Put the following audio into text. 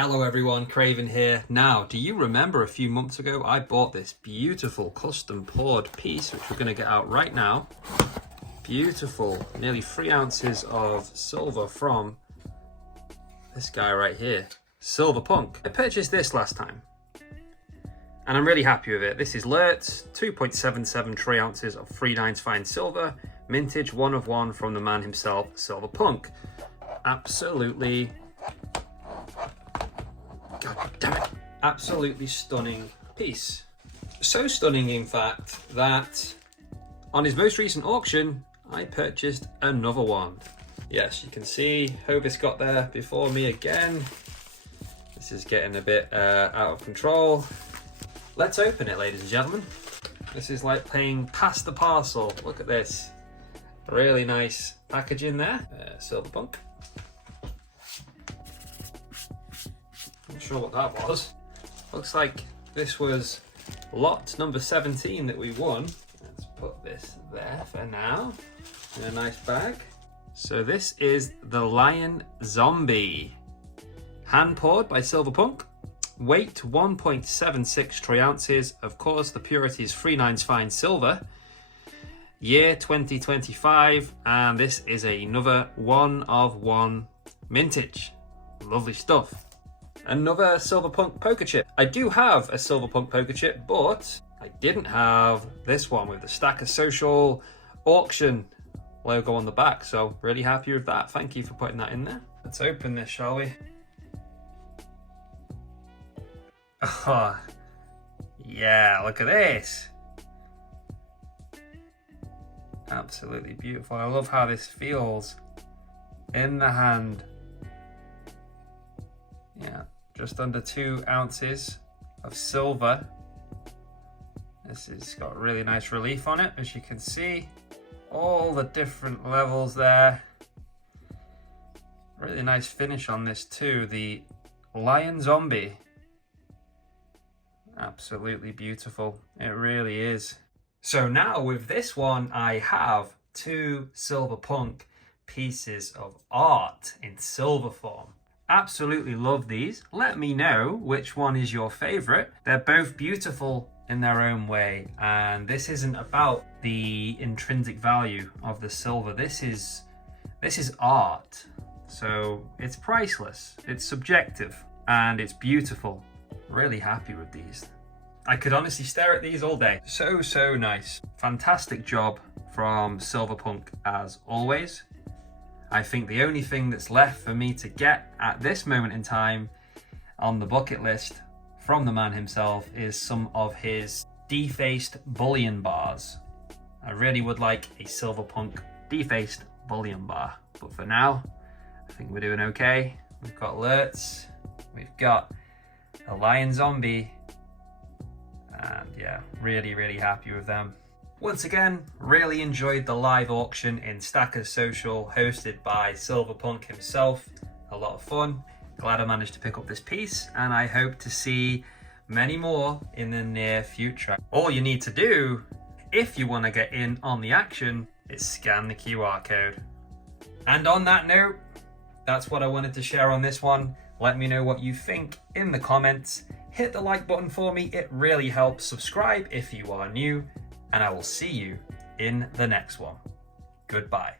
Hello everyone, Craven here. Now, do you remember a few months ago I bought this beautiful custom poured piece, which we're going to get out right now. Beautiful, nearly 3 ounces of silver from this guy right here, Silver Punk. I purchased this last time and I'm really happy with it. This is Lert's 2.77 3 ounces of 3/9 fine silver, mintage 1 of 1 from the man himself, Silver Punk. Absolutely, God damn it, absolutely stunning piece. So stunning, in fact, that on his most recent auction, I purchased another one. Yes, you can see Hobus got there before me again. This is getting a bit out of control. Let's open it, ladies and gentlemen. This is like playing past the parcel. Look at this. Really nice packaging there. Silver Punk. Not sure what that was. Looks like this was lot number 17 that we won. Let's put this there for now in a nice bag. So this is the Lion Zombie, hand poured by Silver Punk. Weight 1.76 3 ounces. Of course, the purity is 3/9 fine silver. Year 2025, and this is another 1 of 1 mintage. Lovely stuff. Another Silver Punk poker chip. I do have a Silver Punk poker chip, but I didn't have this one with the Stacker Social auction logo on the back, so really happy with that. Thank you for putting that in there. Let's open this, shall we? Oh, yeah, look at this. Absolutely beautiful. I love how this feels in the hand. Yeah, just under 2 ounces of silver. This has got really nice relief on it, as you can see. All the different levels there. Really nice finish on this too. The Lion Zombie. Absolutely beautiful. It really is. So now with this one, I have 2 Silver Punk pieces of art in silver form. Absolutely love these. Let me know which one is your favorite. They're both beautiful in their own way, and this isn't about the intrinsic value of the silver. This is art, so it's priceless, it's subjective, and it's beautiful. Really happy with these. I could honestly stare at these all day. So nice. Fantastic job from Silver Punk as always. I think the only thing that's left for me to get at this moment in time on the bucket list from the man himself is some of his defaced bullion bars. I really would like a Silver Punk defaced bullion bar, but for now, I think we're doing okay. We've got Lert's, we've got a Lion Zombie, and yeah, really happy with them. Once again, really enjoyed the live auction in Stacker Social hosted by Silver Punk himself. A lot of fun. Glad I managed to pick up this piece, and I hope to see many more in the near future. All you need to do, if you want to get in on the action, is scan the QR code. And on that note, that's what I wanted to share on this one. Let me know what you think in the comments. Hit the like button for me, it really helps. Subscribe if you are new, and I will see you in the next one. Goodbye.